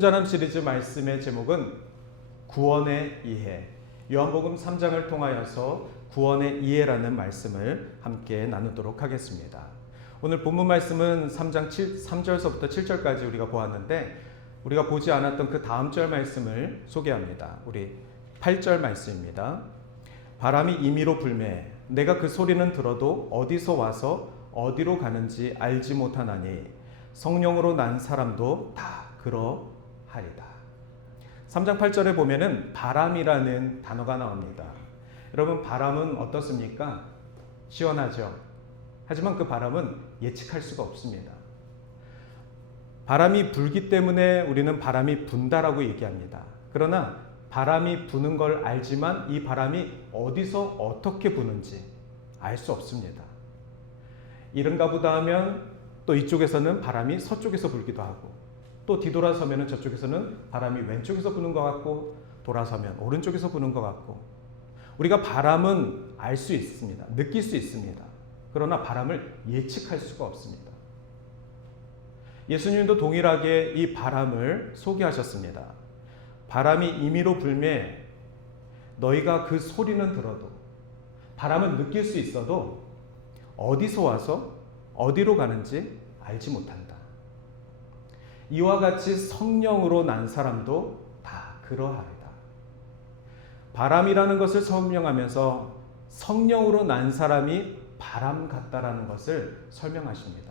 전함 시리즈 말씀의 제목은 구원의 이해. 요한복음 3장을 통하여서 구원의 이해라는 말씀을 함께 나누도록 하겠습니다. 오늘 본문 말씀은 3장 3절서부터 7절까지 우리가 보았는데 우리가 보지 않았던 그 다음 절 말씀을 소개합니다. 우리 8절 말씀입니다. 바람이 임의로 불매 내가 그 소리는 들어도 어디서 와서 어디로 가는지 알지 못하나니 성령으로 난 사람도 다 그러하리다. 3장 8절에 보면은 바람이라는 단어가 나옵니다. 여러분, 바람은 어떻습니까? 시원하죠. 하지만 그 바람은 예측할 수가 없습니다. 바람이 불기 때문에 우리는 바람이 분다라고 얘기합니다. 그러나 바람이 부는 걸 알지만 이 바람이 어디서 어떻게 부는지 알 수 없습니다. 이른가 보다 하면 또 이쪽에서는 바람이 서쪽에서 불기도 하고 또 뒤돌아서면 저쪽에서는 바람이 왼쪽에서 부는 것 같고 돌아서면 오른쪽에서 부는 것 같고 우리가 바람은 알 수 있습니다. 느낄 수 있습니다. 그러나 바람을 예측할 수가 없습니다. 예수님도 동일하게 이 바람을 소개하셨습니다. 바람이 임의로 불매 너희가 그 소리는 들어도 바람은 느낄 수 있어도 어디서 와서 어디로 가는지 알지 못한다. 이와 같이 성령으로 난 사람도 다 그러하리다. 바람이라는 것을 설명하면서 성령으로 난 사람이 바람 같다라는 것을 설명하십니다.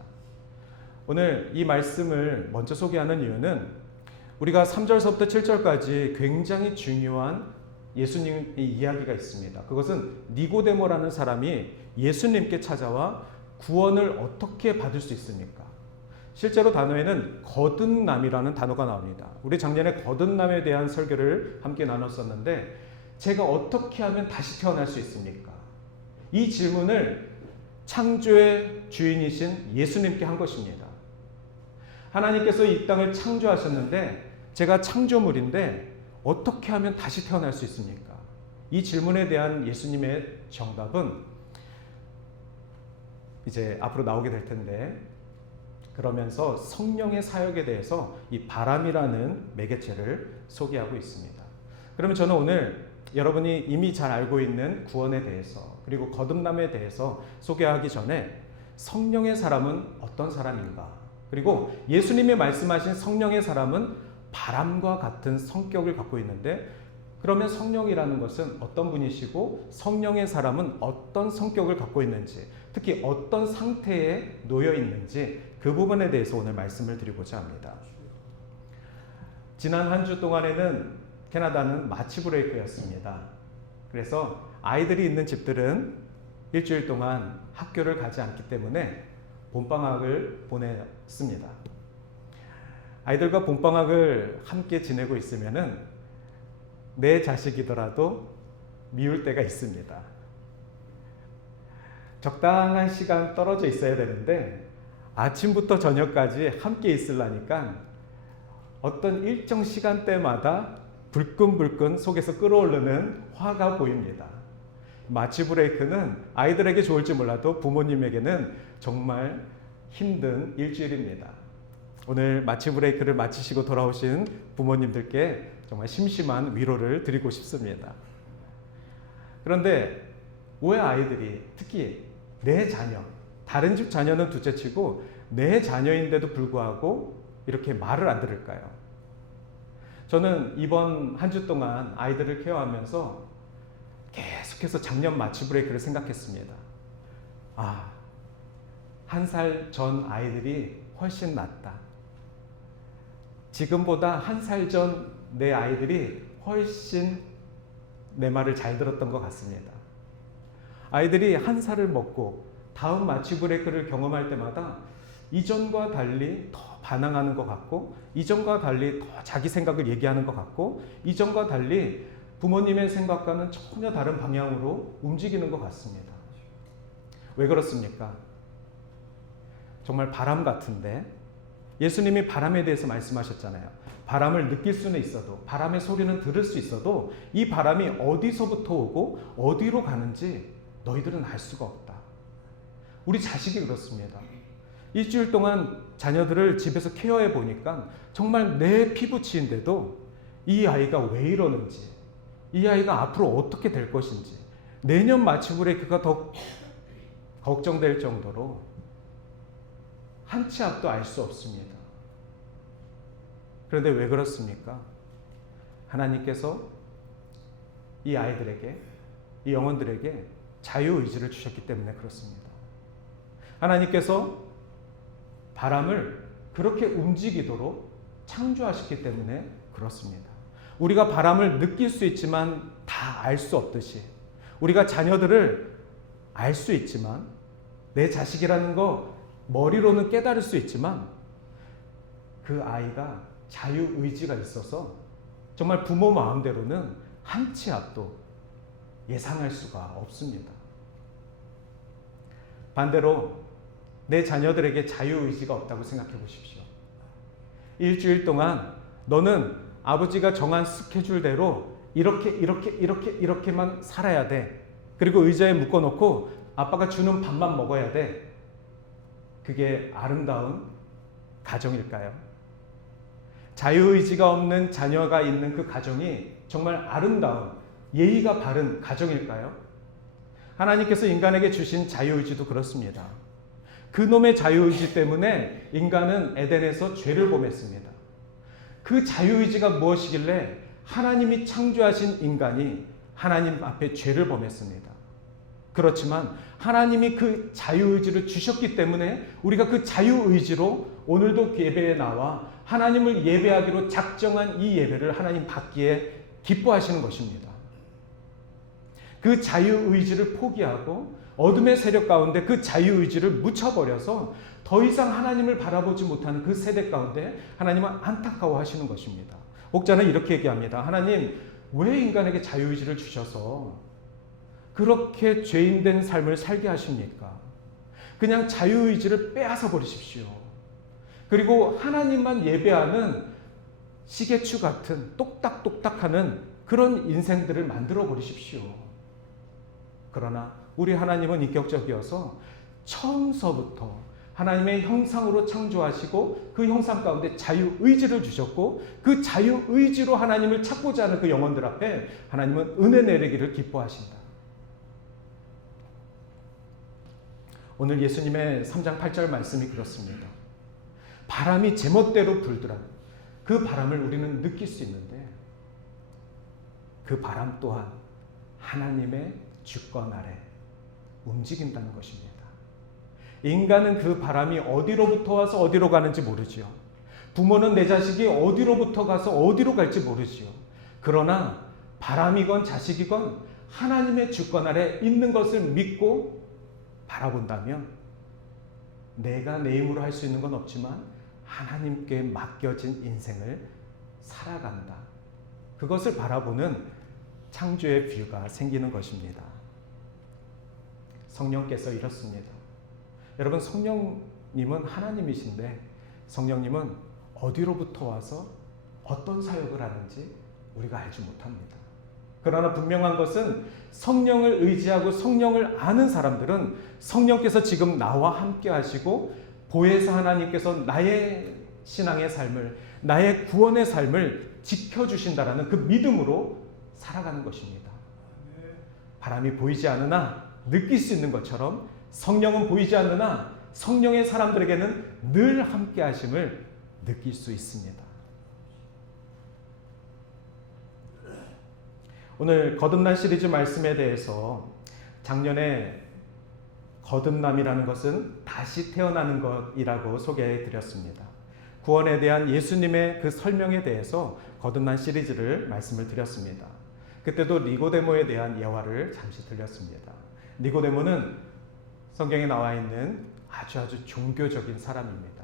오늘 이 말씀을 먼저 소개하는 이유는 우리가 3절서부터 7절까지 굉장히 중요한 예수님의 이야기가 있습니다. 그것은 니고데모라는 사람이 예수님께 찾아와 구원을 어떻게 받을 수 있습니까? 실제로 단어에는 거듭남이라는 단어가 나옵니다. 우리 작년에 거듭남에 대한 설교를 함께 나눴었는데 제가 어떻게 하면 다시 태어날 수 있습니까? 이 질문을 창조의 주인이신 예수님께 한 것입니다. 하나님께서 이 땅을 창조하셨는데 제가 창조물인데 어떻게 하면 다시 태어날 수 있습니까? 이 질문에 대한 예수님의 정답은 이제 앞으로 나오게 될 텐데 그러면서 성령의 사역에 대해서 이 바람이라는 매개체를 소개하고 있습니다. 그러면 저는 오늘 여러분이 이미 잘 알고 있는 구원에 대해서 그리고 거듭남에 대해서 소개하기 전에 성령의 사람은 어떤 사람인가? 그리고 예수님이 말씀하신 성령의 사람은 바람과 같은 성격을 갖고 있는데 그러면 성령이라는 것은 어떤 분이시고 성령의 사람은 어떤 성격을 갖고 있는지 특히 어떤 상태에 놓여 있는지 그 부분에 대해서 오늘 말씀을 드리고자 합니다. 지난 한 주 동안에는 캐나다는 마치 브레이크였습니다. 그래서 아이들이 있는 집들은 일주일 동안 학교를 가지 않기 때문에 봄방학을 보냈습니다. 아이들과 봄방학을 함께 지내고 있으면은 내 자식이더라도 미울 때가 있습니다. 적당한 시간 떨어져 있어야 되는데 아침부터 저녁까지 함께 있으려니까 어떤 일정 시간대마다 불끈불끈 속에서 끓어오르는 화가 보입니다. 마치 브레이크는 아이들에게 좋을지 몰라도 부모님에게는 정말 힘든 일주일입니다. 오늘 마치 브레이크를 마치시고 돌아오신 부모님들께 정말 심심한 위로를 드리고 싶습니다. 그런데 왜 아이들이 특히 내 자녀, 다른 집 자녀는 둘째치고 내 자녀인데도 불구하고 이렇게 말을 안 들을까요? 저는 이번 한 주 동안 아이들을 케어하면서 계속해서 작년 마치 브레이크를 생각했습니다. 한 살 전 아이들이 훨씬 낫다. 지금보다 한 살 전 내 아이들이 훨씬 내 말을 잘 들었던 것 같습니다. 아이들이 한 살을 먹고 다음 마치 브레이크를 경험할 때마다 이전과 달리 더 반항하는 것 같고 이전과 달리 더 자기 생각을 얘기하는 것 같고 이전과 달리 부모님의 생각과는 전혀 다른 방향으로 움직이는 것 같습니다. 왜 그렇습니까? 정말 바람 같은데 예수님이 바람에 대해서 말씀하셨잖아요. 바람을 느낄 수는 있어도 바람의 소리는 들을 수 있어도 이 바람이 어디서부터 오고 어디로 가는지 너희들은 알 수가 없다. 우리 자식이 그렇습니다. 일주일 동안 자녀들을 집에서 케어해 보니까 정말 내 피부치인데도 이 아이가 왜 이러는지, 이 아이가 앞으로 어떻게 될 것인지, 내년 마침물에 그가 더 걱정될 정도로 한 치 앞도 알 수 없습니다. 그런데 왜 그렇습니까? 하나님께서 이 아이들에게, 이 영혼들에게 자유의지를 주셨기 때문에 그렇습니다. 하나님께서 바람을 그렇게 움직이도록 창조하셨기 때문에 그렇습니다. 우리가 바람을 느낄 수 있지만 다 알 수 없듯이, 우리가 자녀들을 알 수 있지만, 내 자식이라는 거 머리로는 깨달을 수 있지만 그 아이가 자유의지가 있어서 정말 부모 마음대로는 한 치 앞도 예상할 수가 없습니다. 반대로 내 자녀들에게 자유의지가 없다고 생각해 보십시오. 일주일 동안 너는 아버지가 정한 스케줄대로 이렇게만 살아야 돼. 그리고 의자에 묶어놓고 아빠가 주는 밥만 먹어야 돼. 그게 아름다운 가정일까요? 자유의지가 없는 자녀가 있는 그 가정이 정말 아름다운, 예의가 바른 가정일까요? 하나님께서 인간에게 주신 자유의지도 그렇습니다. 그놈의 자유의지 때문에 인간은 에덴에서 죄를 범했습니다. 그 자유의지가 무엇이길래 하나님이 창조하신 인간이 하나님 앞에 죄를 범했습니다. 그렇지만 하나님이 그 자유의지를 주셨기 때문에 우리가 그 자유의지로 오늘도 예배에 나와 하나님을 예배하기로 작정한 이 예배를 하나님 받기에 기뻐하시는 것입니다. 그 자유의지를 포기하고 어둠의 세력 가운데 그 자유의지를 묻혀버려서 더 이상 하나님을 바라보지 못하는 그 세대 가운데 하나님은 안타까워하시는 것입니다. 목자는 이렇게 얘기합니다. 하나님, 왜 인간에게 자유의지를 주셔서 그렇게 죄인된 삶을 살게 하십니까? 그냥 자유의지를 빼앗아 버리십시오. 그리고 하나님만 예배하는 시계추 같은 똑딱똑딱하는 그런 인생들을 만들어 버리십시오. 그러나 우리 하나님은 인격적이어서 처음서부터 하나님의 형상으로 창조하시고 그 형상 가운데 자유의지를 주셨고 그 자유의지로 하나님을 찾고자 하는 그 영혼들 앞에 하나님은 은혜 내리기를 기뻐하신다. 오늘 예수님의 3장 8절 말씀이 그렇습니다. 바람이 제멋대로 불더라. 그 바람을 우리는 느낄 수 있는데 그 바람 또한 하나님의 주권 아래 움직인다는 것입니다. 인간은 그 바람이 어디로부터 와서 어디로 가는지 모르지요. 부모는 내 자식이 어디로부터 가서 어디로 갈지 모르지요. 그러나 바람이건 자식이건 하나님의 주권 아래 있는 것을 믿고 바라본다면 내가 내 힘으로 할 수 있는 건 없지만 하나님께 맡겨진 인생을 살아간다. 그것을 바라보는 창조의 뷰가 생기는 것입니다. 성령께서 이렇습니다. 여러분, 성령님은 하나님이신데 성령님은 어디로부터 와서 어떤 사역을 하는지 우리가 알지 못합니다. 그러나 분명한 것은 성령을 의지하고 성령을 아는 사람들은 성령께서 지금 나와 함께 하시고 보혜사 하나님께서 나의 신앙의 삶을, 나의 구원의 삶을 지켜주신다라는 그 믿음으로 살아가는 것입니다. 바람이 보이지 않으나 느낄 수 있는 것처럼 성령은 보이지 않으나 성령의 사람들에게는 늘 함께 하심을 느낄 수 있습니다. 오늘 거듭난 시리즈 말씀에 대해서 작년에 거듭남이라는 것은 다시 태어나는 것이라고 소개해 드렸습니다. 구원에 대한 예수님의 그 설명에 대해서 거듭난 시리즈를 말씀을 드렸습니다. 그때도 니고데모에 대한 예화를 잠시 들렸습니다. 니고데모는 성경에 나와 있는 아주 종교적인 사람입니다.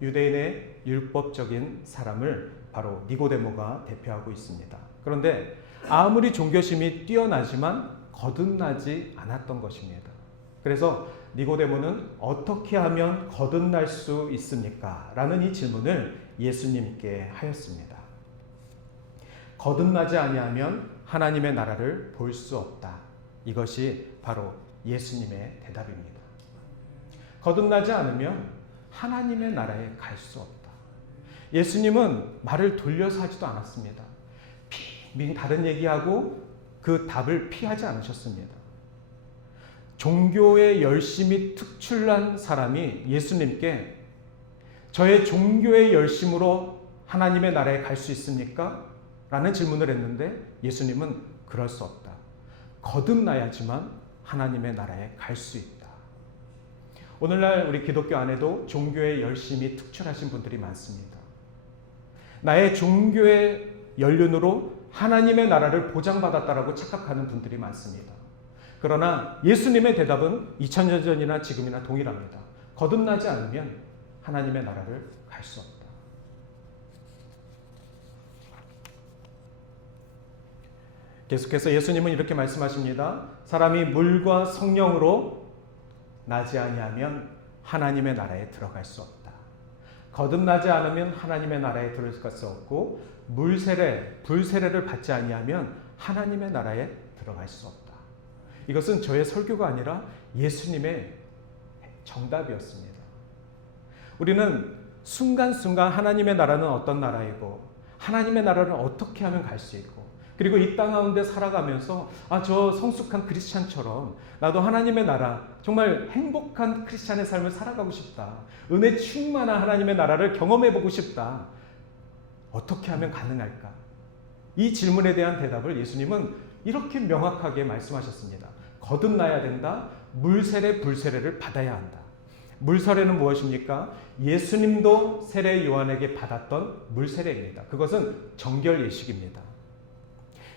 유대인의 율법적인 사람을 바로 니고데모가 대표하고 있습니다. 그런데 아무리 종교심이 뛰어나지만 거듭나지 않았던 것입니다. 그래서 니고데모는 어떻게 하면 거듭날 수 있습니까? 라는 이 질문을 예수님께 하였습니다. 거듭나지 아니하면 하나님의 나라를 볼 수 없다. 이것이 바로 예수님의 대답입니다. 거듭나지 않으면 하나님의 나라에 갈 수 없다. 예수님은 말을 돌려서 하지도 않았습니다. 빙빙 다른 얘기하고 그 답을 피하지 않으셨습니다. 종교에 열심히 특출난 사람이 예수님께 저의 종교의 열심으로 하나님의 나라에 갈 수 있습니까? 라는 질문을 했는데 예수님은 그럴 수 없다. 거듭나야지만 하나님의 나라에 갈 수 있다. 오늘날 우리 기독교 안에도 종교에 열심히 특출하신 분들이 많습니다. 나의 종교의 연륜으로 하나님의 나라를 보장받았다라고 착각하는 분들이 많습니다. 그러나 예수님의 대답은 2000년 전이나 지금이나 동일합니다. 거듭나지 않으면 하나님의 나라를 갈 수 없다. 계속해서 예수님은 이렇게 말씀하십니다. 사람이 물과 성령으로 나지 아니하면 하나님의 나라에 들어갈 수 없다. 거듭나지 않으면 하나님의 나라에 들어갈 수 없고 불세례를 받지 아니하면 하나님의 나라에 들어갈 수 없다. 이것은 저의 설교가 아니라 예수님의 정답이었습니다. 우리는 순간순간 하나님의 나라는 어떤 나라이고 하나님의 나라를 어떻게 하면 갈 수 있고 그리고 이 땅 가운데 살아가면서 저 성숙한 크리스찬처럼 나도 하나님의 나라 정말 행복한 크리스찬의 삶을 살아가고 싶다. 은혜 충만한 하나님의 나라를 경험해보고 싶다. 어떻게 하면 가능할까? 이 질문에 대한 대답을 예수님은 이렇게 명확하게 말씀하셨습니다. 거듭나야 된다. 물세례, 불세례를 받아야 한다. 물세례는 무엇입니까? 예수님도 세례 요한에게 받았던 물세례입니다. 그것은 정결 예식입니다.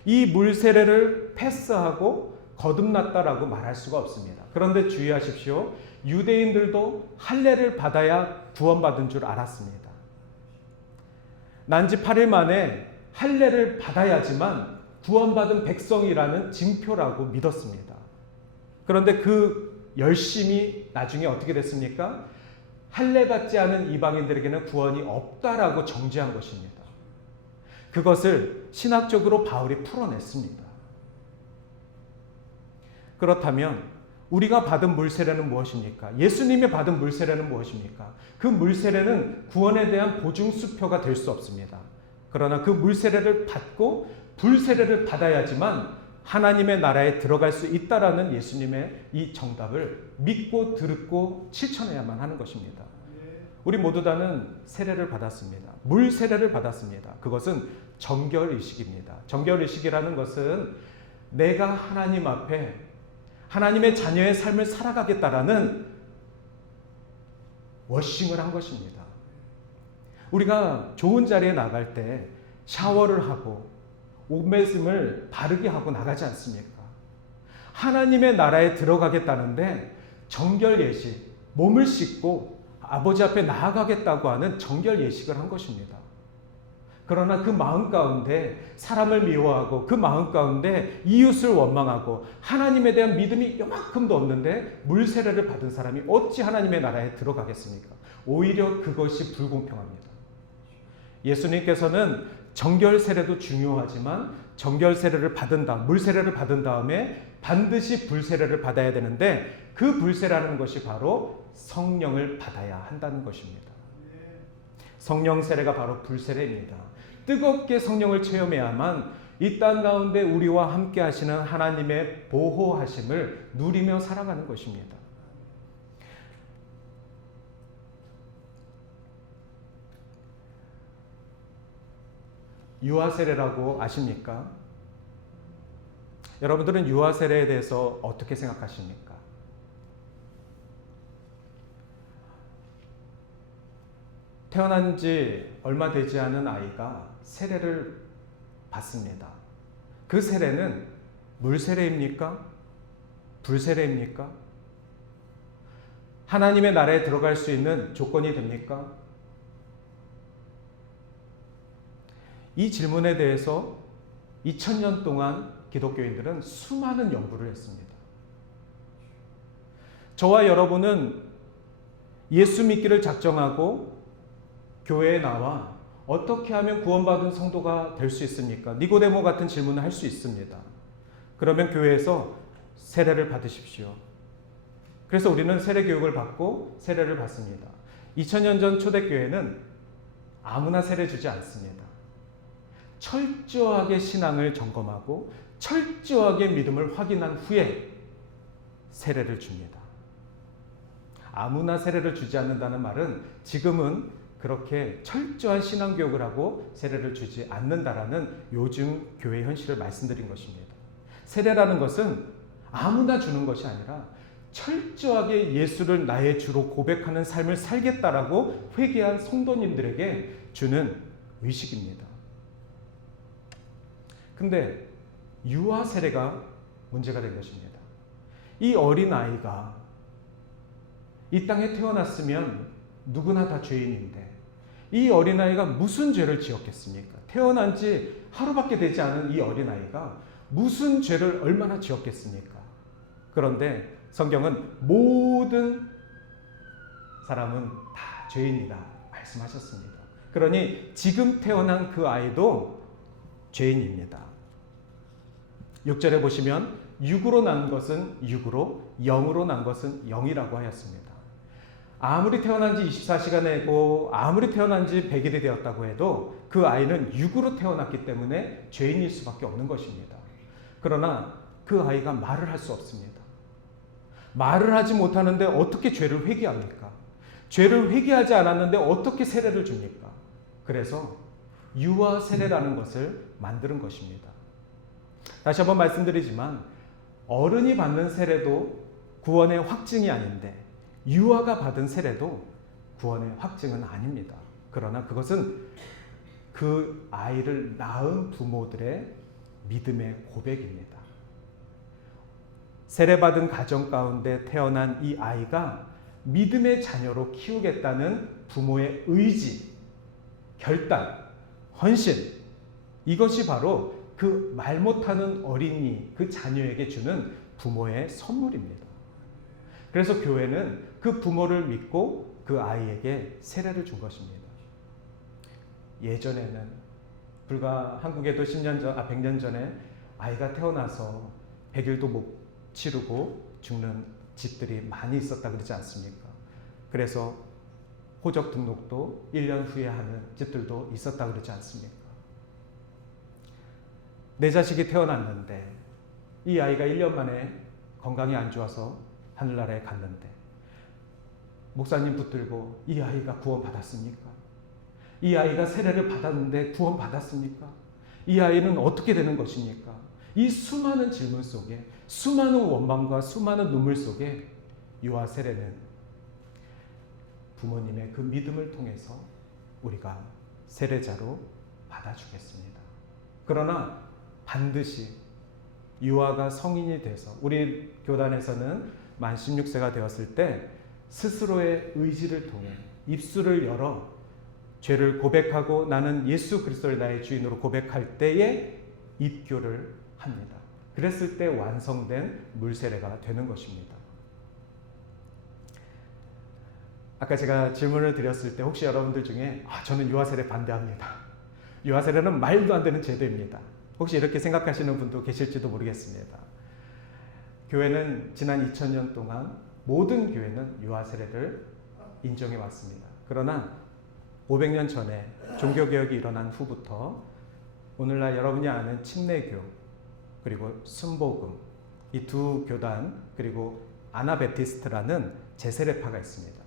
이 물세례를 패스하고 거듭났다라고 말할 수가 없습니다. 그런데 주의하십시오. 유대인들도 할례를 받아야 구원받은 줄 알았습니다. 난지 8일 만에 할례를 받아야지만 구원받은 백성이라는 징표라고 믿었습니다. 그런데 그 열심이 나중에 어떻게 됐습니까? 할례 받지 않은 이방인들에게는 구원이 없다라고 정죄한 것입니다. 그것을 신학적으로 바울이 풀어냈습니다. 그렇다면 우리가 받은 물세례는 무엇입니까? 예수님이 받은 물세례는 무엇입니까? 그 물세례는 구원에 대한 보증수표가 될 수 없습니다. 그러나 그 물세례를 받고 불세례를 받아야지만 하나님의 나라에 들어갈 수 있다라는 예수님의 이 정답을 믿고 듣고 실천해야만 하는 것입니다. 우리 모두 다는 세례를 받았습니다. 물 세례를 받았습니다. 그것은 정결의식입니다. 정결의식이라는 것은 내가 하나님 앞에 하나님의 자녀의 삶을 살아가겠다라는 워싱을 한 것입니다. 우리가 좋은 자리에 나갈 때 샤워를 하고 옷매짐을 바르게 하고 나가지 않습니까? 하나님의 나라에 들어가겠다는데 정결 예식, 몸을 씻고 아버지 앞에 나아가겠다고 하는 정결 예식을 한 것입니다. 그러나 그 마음 가운데 사람을 미워하고 그 마음 가운데 이웃을 원망하고 하나님에 대한 믿음이 요만큼도 없는데 물세례를 받은 사람이 어찌 하나님의 나라에 들어가겠습니까? 오히려 그것이 불공평합니다. 예수님께서는 정결 세례도 중요하지만 정결 세례를 받은다, 물 세례를 받은 다음에 반드시 불 세례를 받아야 되는데 그 불 세례라는 것이 바로 성령을 받아야 한다는 것입니다. 성령 세례가 바로 불 세례입니다. 뜨겁게 성령을 체험해야만 이 땅 가운데 우리와 함께 하시는 하나님의 보호하심을 누리며 살아가는 것입니다. 유아 세례라고 아십니까? 여러분들은 유아 세례에 대해서 어떻게 생각하십니까? 태어난 지 얼마 되지 않은 아이가 세례를 받습니다. 그 세례는 물 세례입니까? 불 세례입니까? 하나님의 나라에 들어갈 수 있는 조건이 됩니까? 이 질문에 대해서 2000년 동안 기독교인들은 수많은 연구를 했습니다. 저와 여러분은 예수 믿기를 작정하고 교회에 나와 어떻게 하면 구원받은 성도가 될 수 있습니까? 니고데모 같은 질문을 할 수 있습니다. 그러면 교회에서 세례를 받으십시오. 그래서 우리는 세례 교육을 받고 세례를 받습니다. 2000년 전 초대교회는 아무나 세례 주지 않습니다. 철저하게 신앙을 점검하고 철저하게 믿음을 확인한 후에 세례를 줍니다. 아무나 세례를 주지 않는다는 말은 지금은 그렇게 철저한 신앙 교육을 하고 세례를 주지 않는다라는 요즘 교회 현실을 말씀드린 것입니다. 세례라는 것은 아무나 주는 것이 아니라 철저하게 예수를 나의 주로 고백하는 삶을 살겠다라고 회개한 성도님들에게 주는 의식입니다. 근데 유아 세례가 문제가 된 것입니다. 이 어린아이가 이 땅에 태어났으면 누구나 다 죄인인데 이 어린아이가 무슨 죄를 지었겠습니까? 태어난 지 하루밖에 되지 않은 이 어린아이가 무슨 죄를 얼마나 지었겠습니까? 그런데 성경은 모든 사람은 다 죄인이다 말씀하셨습니다. 그러니 지금 태어난 그 아이도 죄인입니다. 6절에 보시면 육으로 난 것은 육으로, 영으로 난 것은 영이라고 하였습니다. 아무리 태어난 지 24시간이고 아무리 태어난 지 100일이 되었다고 해도 그 아이는 육으로 태어났기 때문에 죄인일 수밖에 없는 것입니다. 그러나 그 아이가 말을 할 수 없습니다. 말을 하지 못하는데 어떻게 죄를 회개합니까? 죄를 회개하지 않았는데 어떻게 세례를 줍니까? 그래서 유아 세례라는 것을 만드는 것입니다. 다시 한번 말씀드리지만 어른이 받는 세례도 구원의 확증이 아닌데 유아가 받은 세례도 구원의 확증은 아닙니다. 그러나 그것은 그 아이를 낳은 부모들의 믿음의 고백입니다. 세례받은 가정 가운데 태어난 이 아이가 믿음의 자녀로 키우겠다는 부모의 의지, 결단, 헌신, 이것이 바로 그 말 못하는 어린이, 그 자녀에게 주는 부모의 선물입니다. 그래서 교회는 그 부모를 믿고 그 아이에게 세례를 준 것입니다. 예전에는 불과 한국에도 100년 전에 아이가 태어나서 100일도 못 치르고 죽는 집들이 많이 있었다 그러지 않습니까? 그래서 호적 등록도 1년 후에 하는 집들도 있었다 그러지 않습니까? 내 자식이 태어났는데 이 아이가 1년 만에 건강이 안 좋아서 하늘나라에 갔는데 목사님 붙들고 이 아이가 구원받았습니까? 이 아이가 세례를 받았는데 구원받았습니까? 이 아이는 어떻게 되는 것입니까? 이 수많은 질문 속에 수많은 원망과 수많은 눈물 속에 유아 세례는 부모님의 그 믿음을 통해서 우리가 세례자로 받아주겠습니다. 그러나 반드시 유아가 성인이 돼서 우리 교단에서는 만 16세가 되었을 때 스스로의 의지를 통해 입술을 열어 죄를 고백하고 나는 예수 그리스도를 나의 주인으로 고백할 때에 입교를 합니다. 그랬을 때 완성된 물세례가 되는 것입니다. 아까 제가 질문을 드렸을 때 혹시 여러분들 중에 저는 유아세례 반대합니다. 유아세례는 말도 안 되는 제도입니다. 혹시 이렇게 생각하시는 분도 계실지도 모르겠습니다. 교회는 지난 2000년 동안 모든 교회는 유아세례를 인정해 왔습니다. 그러나 500년 전에 종교개혁이 일어난 후부터 오늘날 여러분이 아는 침례교 그리고 순복음 이 두 교단 그리고 아나베티스트라는 제세례파가 있습니다.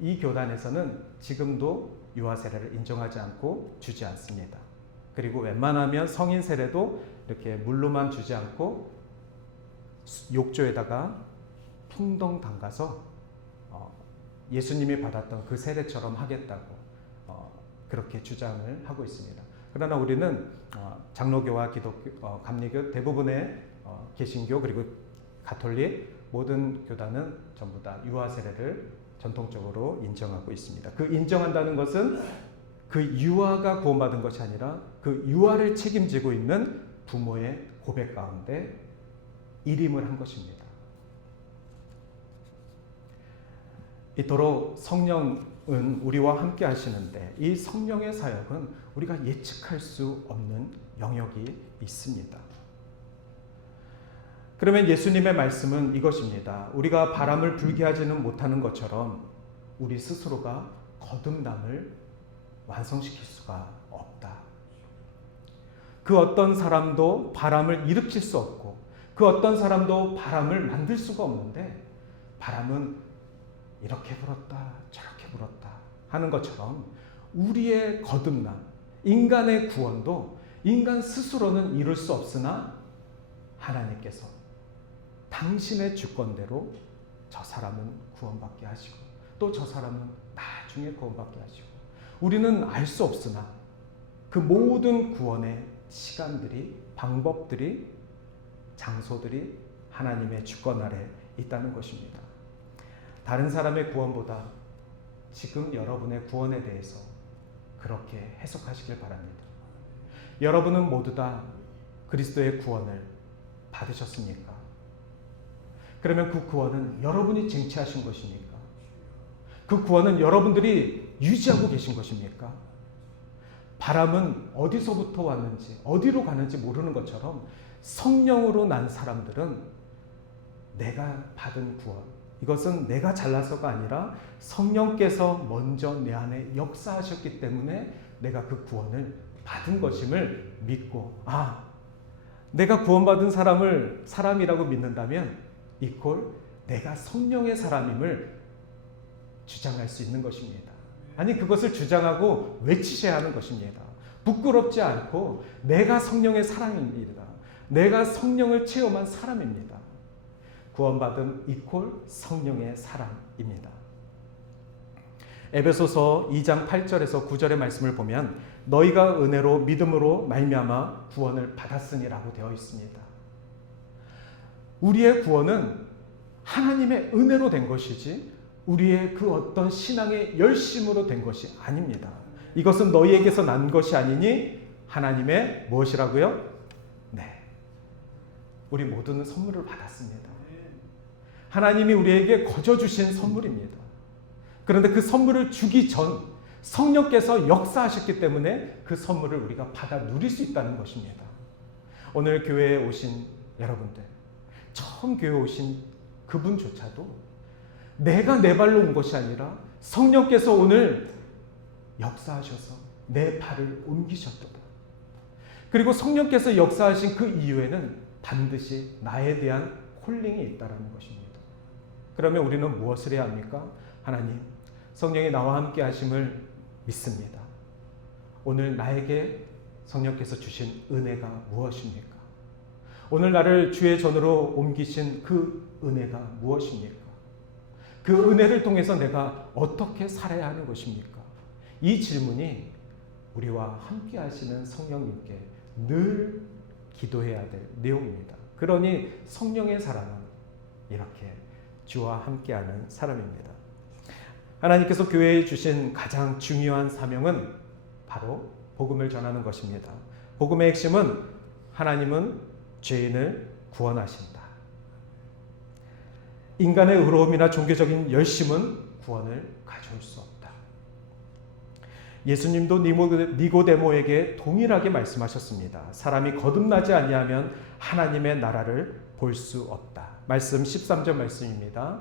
이 교단에서는 지금도 유아세례를 인정하지 않고 주지 않습니다. 그리고 웬만하면 성인 세례도 이렇게 물로만 주지 않고 욕조에다가 풍덩 담가서 예수님이 받았던 그 세례처럼 하겠다고 그렇게 주장을 하고 있습니다. 그러나 우리는 장로교와 기독교, 감리교 대부분의 개신교 그리고 가톨릭 모든 교단은 전부 다 유아 세례를 전통적으로 인정하고 있습니다. 그 인정한다는 것은 그 유아가 구원받은 것이 아니라 그 유아를 책임지고 있는 부모의 고백 가운데 일임을 한 것입니다. 이토록 성령은 우리와 함께 하시는데 이 성령의 사역은 우리가 예측할 수 없는 영역이 있습니다. 그러면 예수님의 말씀은 이것입니다. 우리가 바람을 불게 하지는 못하는 것처럼 우리 스스로가 거듭남을 완성시킬 수가 없다. 그 어떤 사람도 바람을 일으킬 수 없고 그 어떤 사람도 바람을 만들 수가 없는데 바람은 이렇게 불었다 저렇게 불었다 하는 것처럼 우리의 거듭남, 인간의 구원도 인간 스스로는 이룰 수 없으나 하나님께서 당신의 주권대로 저 사람은 구원받게 하시고 또 저 사람은 나중에 구원받게 하시고 우리는 알 수 없으나 그 모든 구원의 시간들이, 방법들이, 장소들이 하나님의 주권 아래 있다는 것입니다. 다른 사람의 구원보다 지금 여러분의 구원에 대해서 그렇게 해석하시길 바랍니다. 여러분은 모두 다 그리스도의 구원을 받으셨습니까? 그러면 그 구원은 여러분이 쟁취하신 것입니까? 그 구원은 여러분들이 유지하고 계신 것입니까? 바람은 어디서부터 왔는지 어디로 가는지 모르는 것처럼 성령으로 난 사람들은 내가 받은 구원, 이것은 내가 잘나서가 아니라 성령께서 먼저 내 안에 역사하셨기 때문에 내가 그 구원을 받은 것임을 믿고 내가 구원받은 사람을 사람이라고 믿는다면 이꼴 내가 성령의 사람임을 주장할 수 있는 것입니다. 아니 그것을 주장하고 외치셔야 하는 것입니다. 부끄럽지 않고 내가 성령의 사람입니다. 내가 성령을 체험한 사람입니다. 구원받음 이꼴 성령의 사람입니다. 에베소서 2장 8절에서 9절의 말씀을 보면 너희가 은혜로 믿음으로 말미암아 구원을 받았으니라고 되어 있습니다. 우리의 구원은 하나님의 은혜로 된 것이지 우리의 그 어떤 신앙의 열심으로 된 것이 아닙니다. 이것은 너희에게서 난 것이 아니니 하나님의 무엇이라고요? 네, 우리 모두는 선물을 받았습니다. 하나님이 우리에게 거저 주신 선물입니다. 그런데 그 선물을 주기 전 성령께서 역사하셨기 때문에 그 선물을 우리가 받아 누릴 수 있다는 것입니다. 오늘 교회에 오신 여러분들, 처음 교회에 오신 그분조차도 내가 내 발로 온 것이 아니라 성령께서 오늘 역사하셔서 내 발을 옮기셨도다. 그리고 성령께서 역사하신 그 이유에는 반드시 나에 대한 콜링이 있다는 것입니다. 그러면 우리는 무엇을 해야 합니까? 하나님, 성령이 나와 함께 하심을 믿습니다. 오늘 나에게 성령께서 주신 은혜가 무엇입니까? 오늘 나를 주의 전으로 옮기신 그 은혜가 무엇입니까? 그 은혜를 통해서 내가 어떻게 살아야 하는 것입니까? 이 질문이 우리와 함께 하시는 성령님께 늘 기도해야 될 내용입니다. 그러니 성령의 사람은 이렇게 주와 함께하는 사람입니다. 하나님께서 교회에 주신 가장 중요한 사명은 바로 복음을 전하는 것입니다. 복음의 핵심은 하나님은 죄인을 구원하신다. 인간의 의로움이나 종교적인 열심은 구원을 가져올 수 없다. 예수님도 니고데모에게 동일하게 말씀하셨습니다. 사람이 거듭나지 아니하면 하나님의 나라를 볼 수 없다. 말씀 13절 말씀입니다.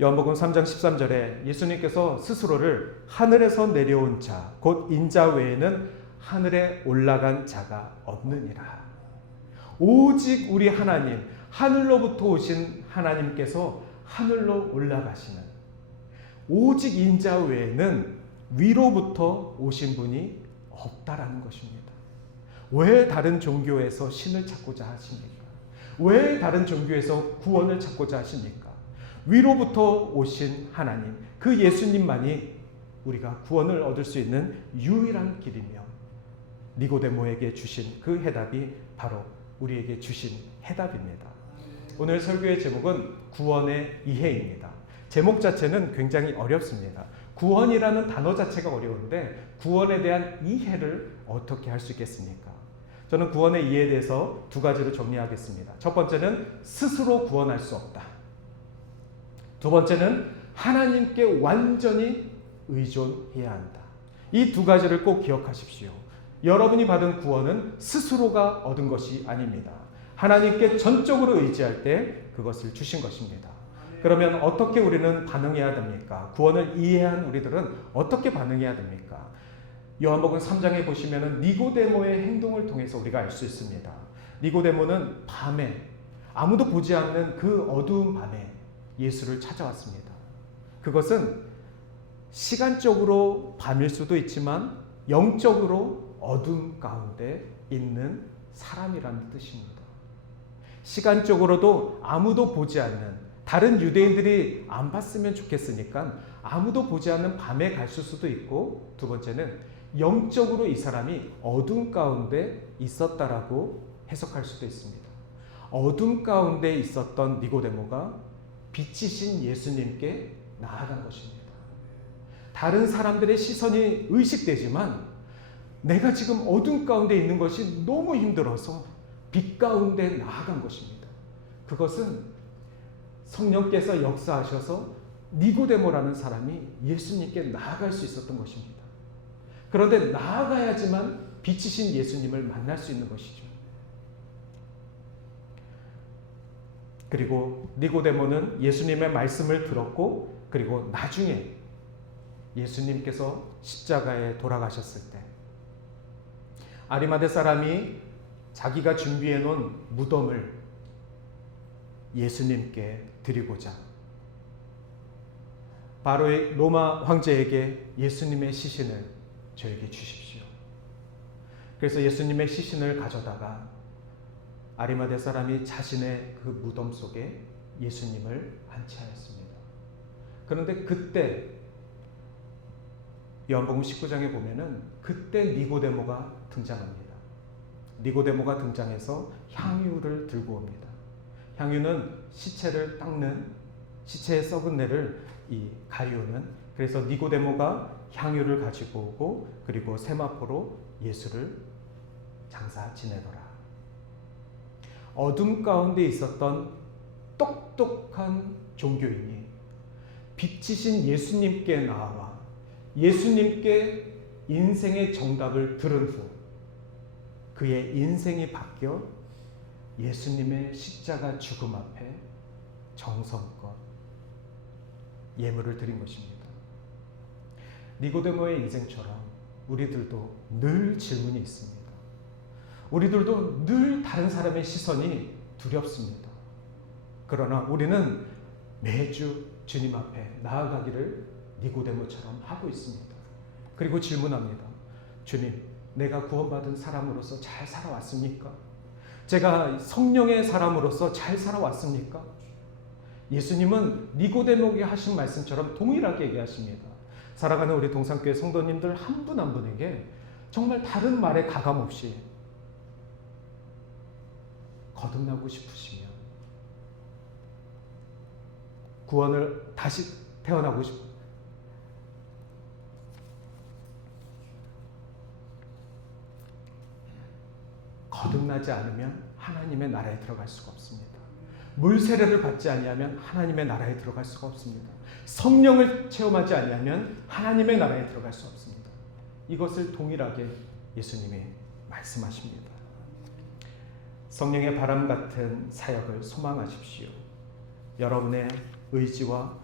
요한복음 3장 13절에 예수님께서 스스로를 하늘에서 내려온 자, 곧 인자 외에는 하늘에 올라간 자가 없느니라. 오직 우리 하나님, 하늘로부터 오신 하나님께서 하늘로 올라가시는, 오직 인자 외에는 위로부터 오신 분이 없다라는 것입니다. 왜 다른 종교에서 신을 찾고자 하십니까? 왜 다른 종교에서 구원을 찾고자 하십니까? 위로부터 오신 하나님, 그 예수님만이 우리가 구원을 얻을 수 있는 유일한 길이며 니고데모에게 주신 그 해답이 바로 우리에게 주신 해답입니다. 오늘 설교의 제목은 구원의 이해입니다. 제목 자체는 굉장히 어렵습니다. 구원이라는 단어 자체가 어려운데 구원에 대한 이해를 어떻게 할 수 있겠습니까? 저는 구원의 이해에 대해서 두 가지로 정리하겠습니다. 첫 번째는 스스로 구원할 수 없다. 두 번째는 하나님께 완전히 의존해야 한다. 이 두 가지를 꼭 기억하십시오. 여러분이 받은 구원은 스스로가 얻은 것이 아닙니다. 하나님께 전적으로 의지할 때 그것을 주신 것입니다. 그러면 어떻게 우리는 반응해야 됩니까? 구원을 이해한 우리들은 어떻게 반응해야 됩니까? 요한복음 3장에 보시면은 니고데모의 행동을 통해서 우리가 알 수 있습니다. 니고데모는 밤에 아무도 보지 않는 그 어두운 밤에 예수를 찾아왔습니다. 그것은 시간적으로 밤일 수도 있지만 영적으로 어둠 가운데 있는 사람이라는 뜻입니다. 시간적으로도 아무도 보지 않는, 다른 유대인들이 안 봤으면 좋겠으니까 아무도 보지 않는 밤에 갔을 수도 있고, 두 번째는 영적으로 이 사람이 어둠 가운데 있었다라고 해석할 수도 있습니다. 어둠 가운데 있었던 니고데모가 빛이신 예수님께 나아간 것입니다. 다른 사람들의 시선이 의식되지만 내가 지금 어둠 가운데 있는 것이 너무 힘들어서 빛 가운데 나아간 것입니다. 그것은 성령께서 역사하셔서 니고데모라는 사람이 예수님께 나아갈 수 있었던 것입니다. 그런데 나아가야지만 빛이신 예수님을 만날 수 있는 것이죠. 그리고 니고데모는 예수님의 말씀을 들었고, 그리고 나중에 예수님께서 십자가에 돌아가셨을 때 아리마대 사람이 자기가 준비해 놓은 무덤을 예수님께 드리고자 바로의 로마 황제에게 예수님의 시신을 저에게 주십시오. 그래서 예수님의 시신을 가져다가 아리마대 사람이 자신의 그 무덤 속에 예수님을 안치하였습니다. 그런데 그때 요한복음 19장에 보면은 그때 니고데모가 등장합니다. 니고데모가 등장해서 향유를 들고 옵니다. 향유는 시체를 닦는, 시체의 썩은 내를 가리우는, 그래서 니고데모가 향유를 가지고 오고, 그리고 세마포로 예수를 장사 지내더라. 어둠 가운데 있었던 똑똑한 종교인이 빛이신 예수님께 나와 예수님께 인생의 정답을 들은 후 그의 인생이 바뀌어 예수님의 십자가 죽음 앞에 정성껏 예물을 드린 것입니다. 니고데모의 인생처럼 우리들도 늘 질문이 있습니다. 우리들도 늘 다른 사람의 시선이 두렵습니다. 그러나 우리는 매주 주님 앞에 나아가기를 니고데모처럼 하고 있습니다. 그리고 질문합니다. 주님, 내가 구원받은 사람으로서 잘 살아왔습니까? 제가 성령의 사람으로서 잘 살아왔습니까? 예수님은 니고데모에게 하신 말씀처럼 동일하게 얘기하십니다. 살아가는 우리 동산교회 성도님들 한 분 한 분에게 정말 다른 말에 가감 없이 거듭나고 싶으시면, 구원을 다시 태어나고 거듭나지 않으면 하나님의 나라에 들어갈 수가 없습니다. 물 세례를 받지 아니하면 하나님의 나라에 들어갈 수가 없습니다. 성령을 체험하지 아니하면 하나님의 나라에 들어갈 수 없습니다. 이것을 동일하게 예수님이 말씀하십니다. 성령의 바람 같은 사역을 소망하십시오. 여러분의 의지와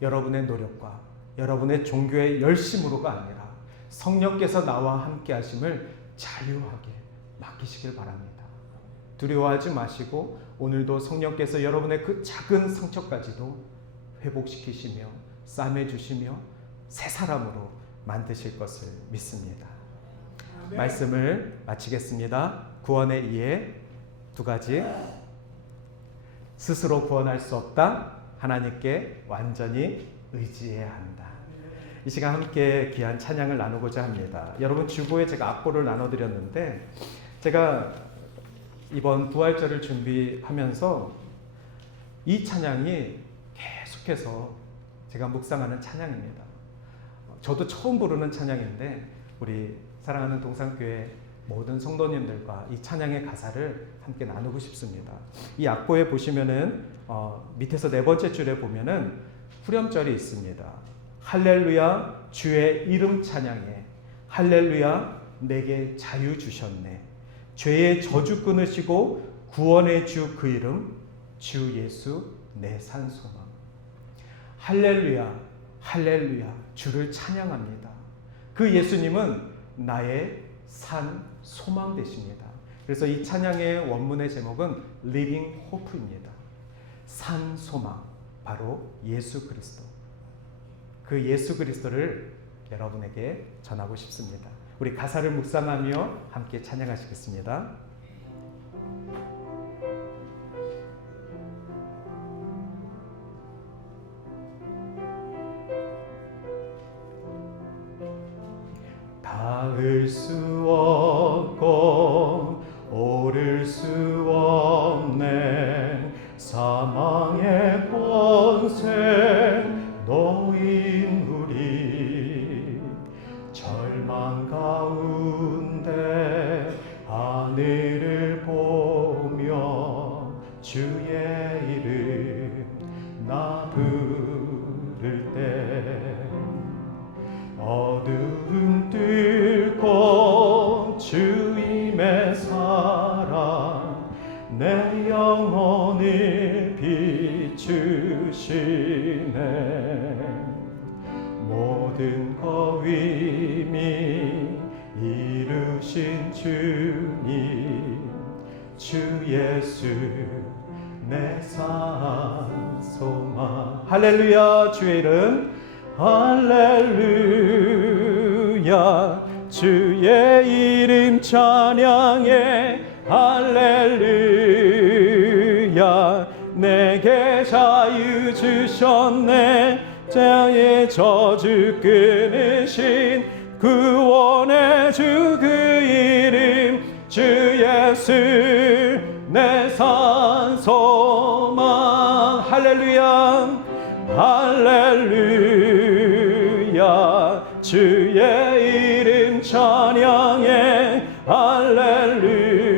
여러분의 노력과 여러분의 종교의 열심으로가 아니라 성령께서 나와 함께 하심을 자유하게 맡기시길 바랍니다. 두려워하지 마시고 오늘도 성령께서 여러분의 그 작은 상처까지도 회복시키시며 싸매주시며 새 사람으로 만드실 것을 믿습니다. 말씀을 마치겠습니다. 구원의 이해 두 가지. 스스로 구원할 수 없다. 하나님께 완전히 의지해야 한다. 이 시간 함께 귀한 찬양을 나누고자 합니다. 여러분 주보에 제가 악보를 나눠드렸는데, 제가 이번 부활절을 준비하면서 이 찬양이 계속해서 제가 묵상하는 찬양입니다. 저도 처음 부르는 찬양인데 우리 사랑하는 동산교회 모든 성도님들과 이 찬양의 가사를 함께 나누고 싶습니다. 이 악보에 보시면은 밑에서 네 번째 줄에 보면은 후렴절이 있습니다. 할렐루야 주의 이름 찬양해. 할렐루야 내게 자유 주셨네. 죄의 저주 끊으시고 구원의 주 그 이름 주 예수 내 산 소망. 할렐루야, 할렐루야, 주를 찬양합니다. 그 예수님은 나의 산 소망 되십니다. 그래서 이 찬양의 원문의 제목은 Living Hope입니다. 산 소망, 바로 예수 그리스도. 그 예수 그리스도를 여러분에게 전하고 싶습니다. 우리 가사를 묵상하며 함께 찬양하시겠습니다. 닿을 수 없고 오를 수 없네 사망의 권세 노인 우리 절망 가운데 하늘을 보며 주의 이름 나 부를 때 어두움 뚫고 주님의 사랑 내 영혼을 비추시네 모든 것 이미 이루신 주님 주 예수 내 산 소망 할렐루야 주의 이름 할렐루야 주의 이름 찬양해 할렐루야 내게 자유 주셨네 자의 저주 끊으신 구원의 주 그 이름 주 예수 내 산 소망 할렐루야 할렐루야 주의 이름 찬양해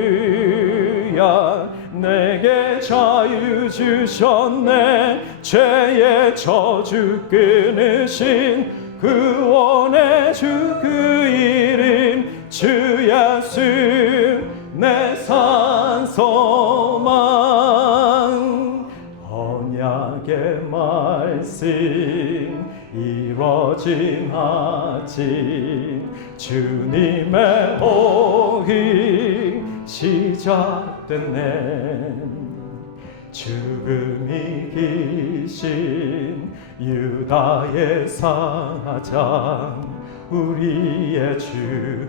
할렐루야 내게 자유 주셨네 죄의 저주 끊으신 구원의 주 그 이름 주 예수 내 산 소망 언약의 말씀 이루어진 아침 주님의 오기 시작됐네 죽음이 기신 유다의 사장 우리의 주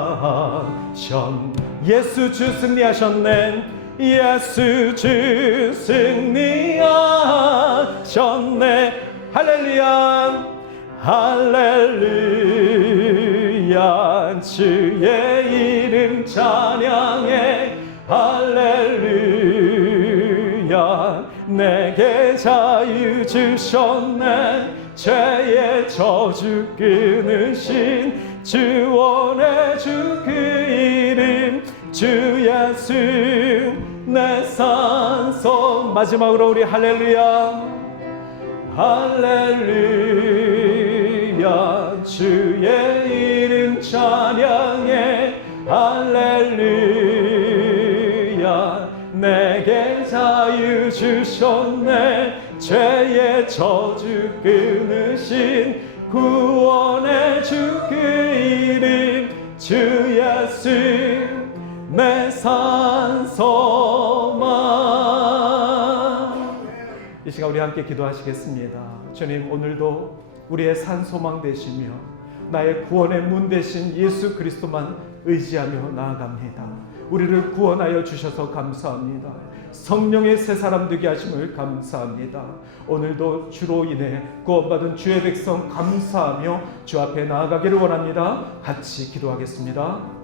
부활하셨 예수 주 승리하셨네 예수 주 승리하셨네 할렐루야 할렐루야 주의 이름 찬양해 할렐루야 내게 자유 주셨네 죄의 저주 끊으신 주원의 주 그 이름 주 예수 내 산소 마지막으로 우리 할렐루야 할렐루야 주의 이름 찬양해 할렐루야 내게 자유 주셨네 죄의 저주 끊으신 구원의 주 그 이름 주 예수 내 산 소망 이 시간 우리 함께 기도하시겠습니다. 주님 오늘도 우리의 산 소망 되시며 나의 구원의 문 되신 예수 그리스도만 의지하며 나아갑니다. 우리를 구원하여 주셔서 감사합니다. 성령의 새 사람 되게 하심을 감사합니다. 오늘도 주로 인해 구원받은 주의 백성 감사하며 주 앞에 나아가기를 원합니다. 같이 기도하겠습니다.